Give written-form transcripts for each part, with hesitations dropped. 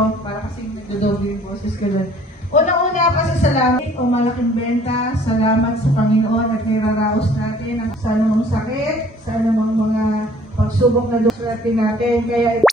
Para kasi nagdodoble yung boses ko doon. Una-una pa sa salamat o malaking benta, salamat sa Panginoon at niraraos natin sa anumang sakit, sa anumang mga pagsubok na swerte natin. Kaya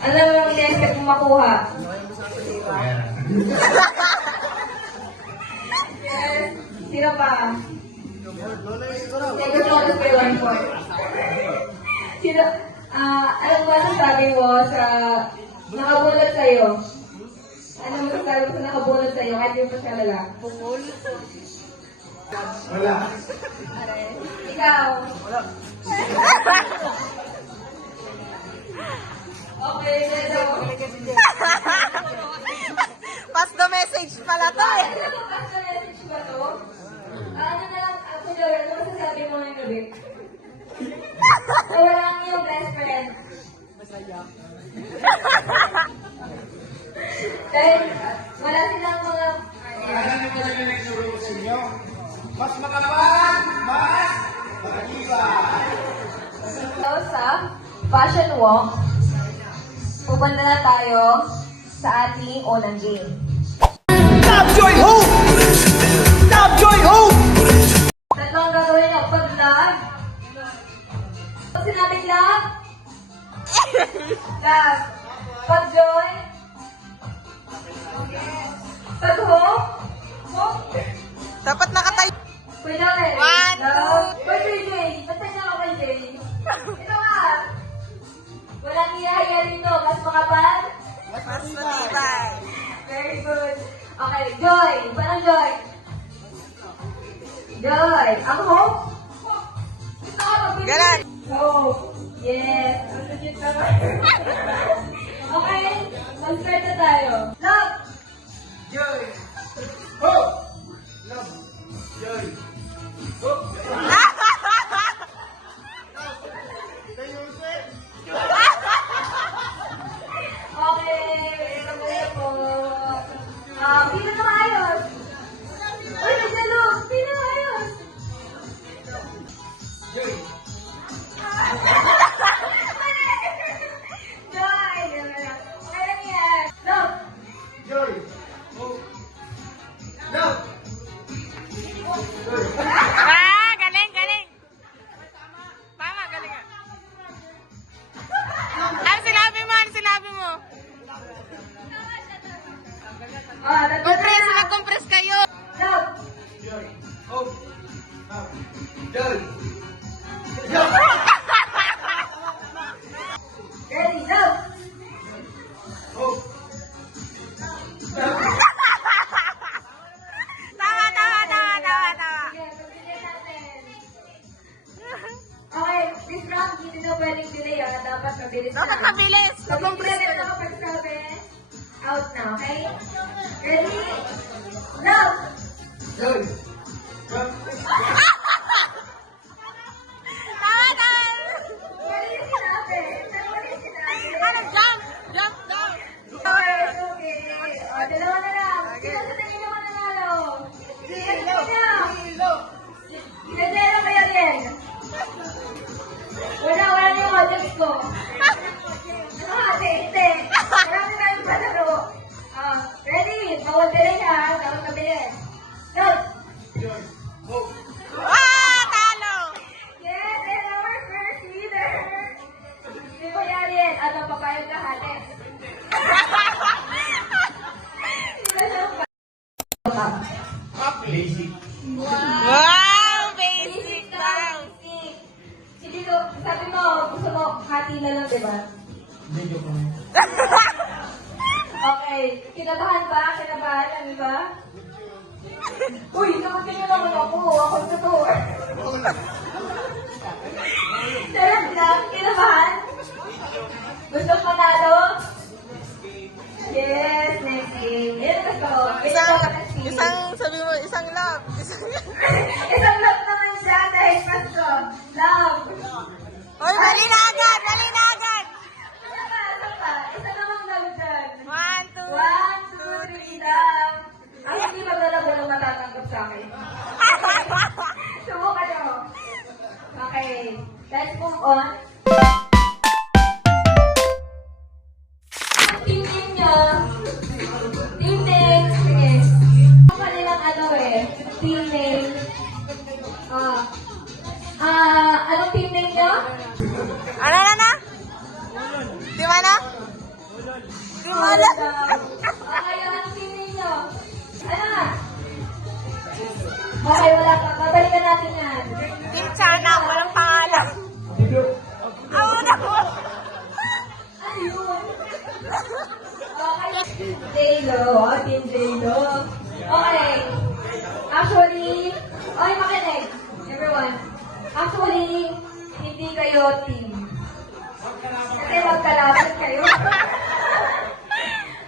ano ang in-expect mo makuha? Yes. Sino pa? Take a photo for 1 point. Sino? Alam mo anong sabi mo sa nakabunot sa'yo? Ano mo sabi mo sa nakabunot sa'yo? Kahit yung pasyalala? Bungol? Wala. Ikaw? Wala. Okay, let's go. Pass the message pala to eh. Pass the message ba to? Ano na lang, Kuya, ano masasabi mo ngayong gabi? So, wala ang iyong best friend. Masaya. Dahil wala silang mga... Ano nyo talaga nagturo ko sa inyo? Mas makapal, mas matibay. So, sa Fashion Walk, pupunta na tayo sa ating unang game. Top Joy Hope! Top Joy Hope! Tatlo ang gagawin ng pag-love. Pag sinabing love, love. Pag-joy, pag-hope, hope. Dapat nakatayo. Kuya Ren, One, love. Wait, Jay. Basta niya ako kay Jay. Ito nga. Walang iyaya dito. Mas makapal. Mas matibay. Very good. Okay, Joy. Parang Joy. Joy. Ang hope. Gusto ka mag-bigay. Ganon. Hope. Yes. Ang legit naman. Okay. Mag-start na tayo. Love. Joy! Hope! Love! Joy! Hope! Okay. Ito po. Pino na maayos. Uy, nagdalo. Pino na maayos. Joy! Joy. Kaya niya. Love. Joy! Hope! Love! Joy! Ah, galing, galing. Tama, galing nga. Ano sinabi mo? Ano sinabi mo? Nagdalo na. Nag-compress kayo. Love. Joy! Hope! Love! Joy! Love! Ready. Love. Hope! Tama, tama, tama, tama, tama. Sige, pag-delay natin. Okay, this round, hindi na pwedeng delay Dapat mabilis Dapat na. mabilis. Pag Nag-compress hindi ka na na. pagsabi, out na, okay? Ready? Love! Joy! Love! Tama, tama. Mali yung sinabi. Mali yung sinabi. Ano, jump, jump, jump. Okay, okay. O, dalawa na lang. Sino sa tingin naman nanalo? Sino sa tingin na? Sinadero kayo din. Wala na yung audience ko. Ano ate? Hindi. Marami tayong palaro. Ready? Bawal delay ha. Dapat mabilis. Go! Joy! Hope! Basic. Wow! Basic lang! Basic. Hindi ko, sabi mo, gusto mo, hati na lang, di ba? Hindi, joke lang. Okay. Kinabahan ba? Kinabahan, ano ba? Uy, nakatin niyo naman ako. Ako ito to. Sarap lang. Kinabahan? Gusto mo panalo? Yes, next game. Yan gusto ko. Sabi mo, isang love. Isang love naman siya dahil pasto. Love. Hoy, dali na agad! Dali na agad! Isa pa, isa pa. Isa namang love dyan. 1, 2, 1, 2, 3 lang. Ang hindi maglalabo ng matatanggap sa akin. Subukan nyo. Okay. Let's move on. Ang team name nyo. Team name. Sige. Ang kanilang ano team name. Anong team name nyo? Ano na? Di ba na? Di ba na? Okay, anong team name nyo? Ano nga? Okay, wala pa. Babalikan natin yan. Team Chana, walang pangalan. Ako na ko. Ano yun? Okay. J-Lo. Team J-Lo. Okay. Actually, okay, makinig. Everyone. Actually, hindi kayo team. Kasi magkalaban kayo.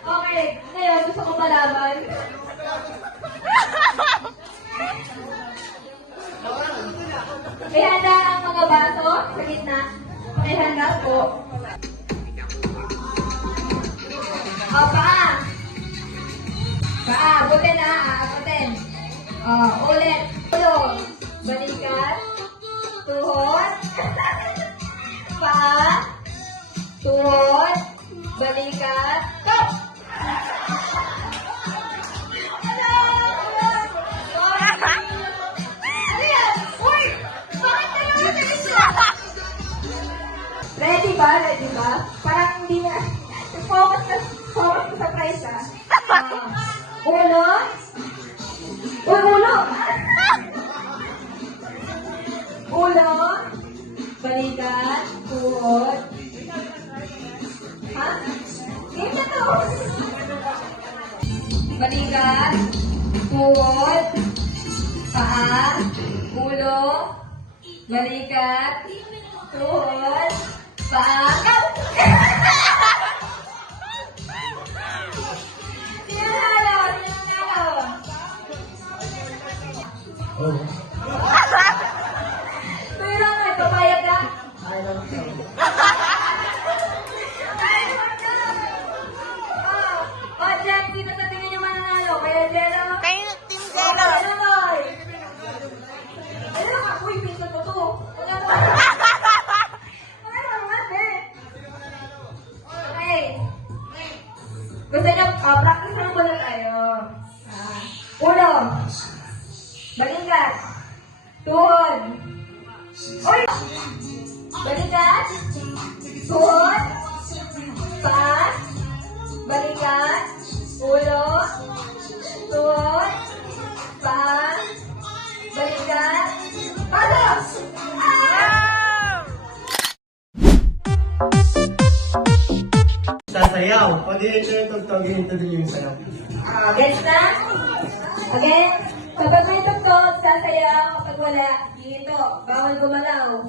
Okay. Ngayon, gusto ko malaman. May handa ang mga baso sa gitna. May handa po. O, paa. Paa. Abutin na. Abutin. O, ulit. Ulo. Balikat. Tuhod. Paa. Tuhod. Balikat. Stop! Ano yan? Uy! Bakit kayo Ready ba? Ready ba? Parang hindi na. Focus ka sa price, ha? Ulo. Uy, ulo! Ulo. Balikat. Tuhod. Ha? Game na to. Balikat. Tuhod. Paa. Ulo. Balikat. Tuhod. Paa. Go! Sino nanalo? Sino nanalo? Oh. Pero ano, papayag ka? O, Jen, sino sa tingin niyo mananalo? Kaya Jello? Kayo, Team Zelo. Ano ka? Uy, pinsan mo to. Wala to. Wala naman, eh. Okay. Gusto niyo, practice na muna tayo. Ulo. Balikat. Tuhod. Uy! Balikat. Tuhod. Paa. Balikat. Ulo. Tuhod. Paa. Balikat. Pasok! Wow! Sasayaw. Pag ito yung tugtogin, ito din yung sayaw. Gets na? Again, kapag may tugtog, sasayaw. Kapag wala, dito. Bawal gumalaw.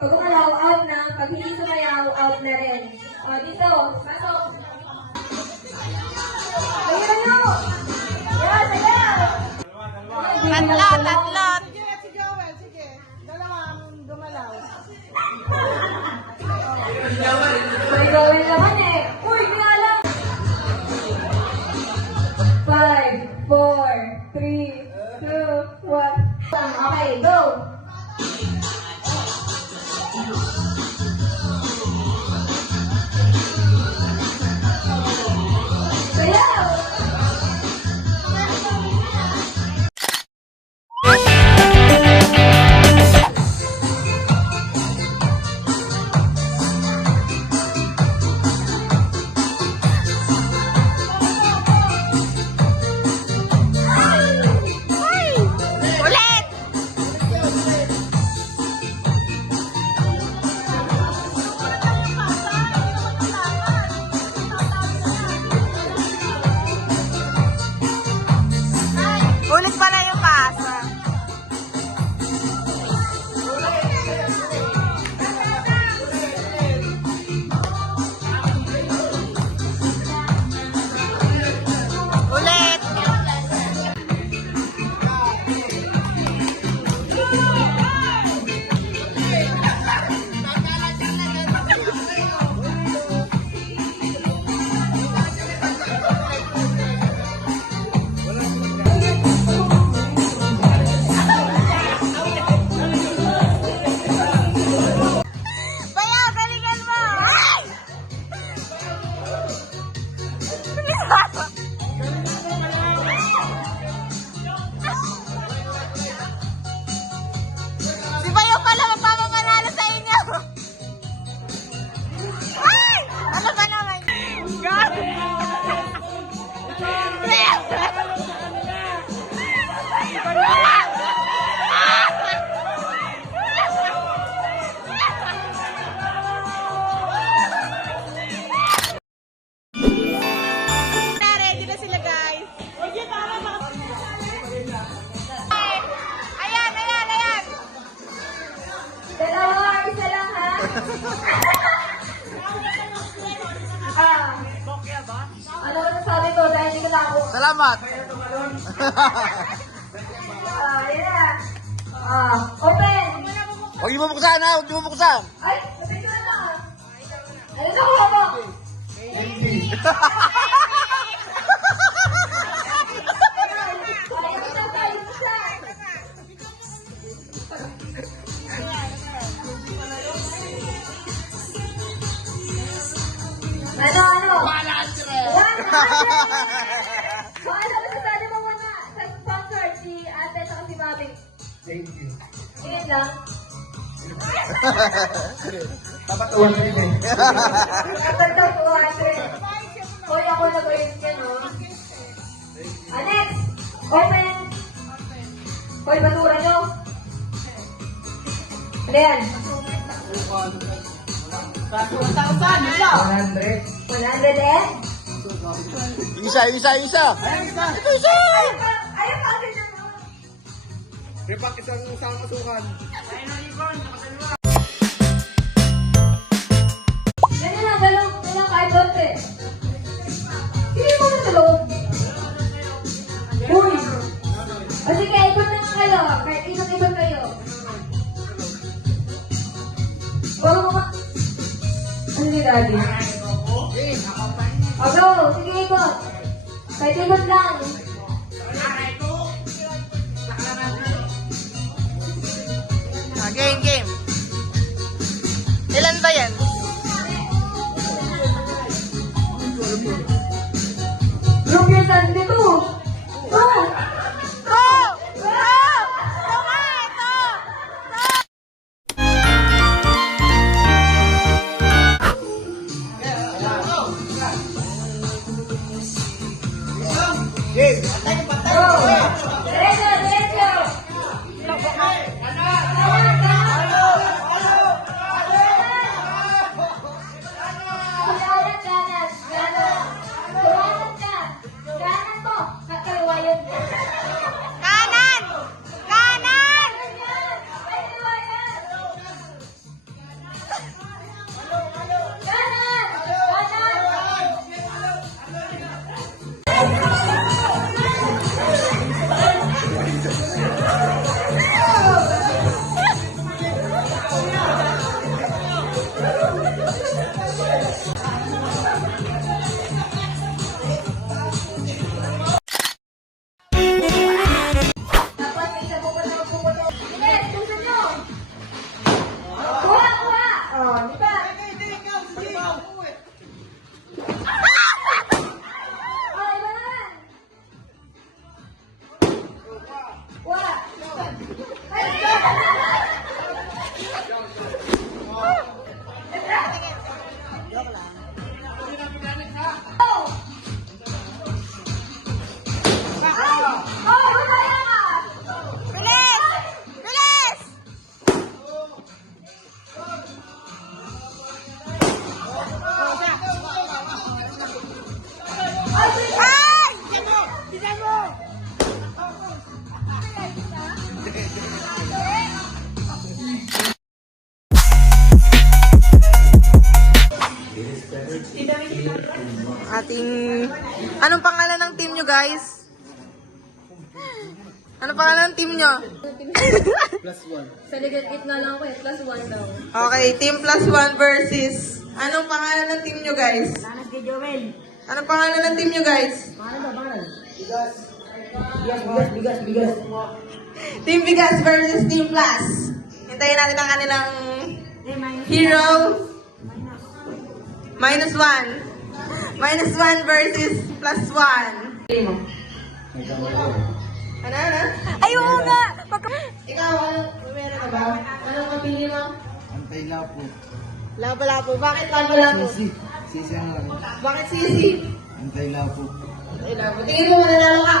Pag gumalaw, out na. Pag hindi sumayaw, out na rin. O, dito. Pasok. Ayaw! Yan, sayaw! Tatlo. Sige, si Joel, sige. Dalawang gumalaw. May gawin naman eh. Uy, nga lang. 5, 4, 3, 2, 1. Okay, go! Sayaw! Ano ba nasabi ko dahil hindi ko na ako? Salamat! Yeah. Open! Huwag niyo bubuksan ha! Huwag niyo bubuksan! Ay, sabi ko na. Ano na ko mo? Ano? 100! So, ano ba sasabi mo muna sa sponsor, si Ate at si Bobby? Thank you. Ngayon lang. Dapat 200 eh. Kapag daw 200. Hoy, ako nag-ayos yan, no? Next! Open! Hoy, basura nyo! Ano yan? 100 eh? Isa! Ito isa! Ayaw pa akin yan, no? Ripak isang masukan. Ganyan lang, galong kahit dote. Sige mo na sa loob. Uy! O sige, ikot na nga kayo. Kahit ikot kayo. Wala mo ba? Ano ni Daddy? O go! Sige, ikot. Kahit ikot lang. Game. Ilan ba yan? Group your son dito. Go! Go! Tomato! Game! Go! Diretso! Kanan! Kanan! Bilis! Ay! Anong pangalan ng team nyo, guys? Anong pangalan ng team nyo? Sa ligat na lang ako eh, +1 daw. Okay, team +1 versus. Anong pangalan ng team nyo, guys? Anong pangalan ng team nyo, guys? Bigas. Team Bigas versus Team Plus. Hintayin natin ang kanilang hero. -1. -1 versus +1. Ano? Ay, oo nga! Ikaw, meron ka ba? Anong mapili mo? Antay lapo. Lapo-lapo. Bakit lapo-lapo? Sisi ang lang. Bakit sisi? Antay lapo. Ay, lapo. Tingin mo mananalo ka.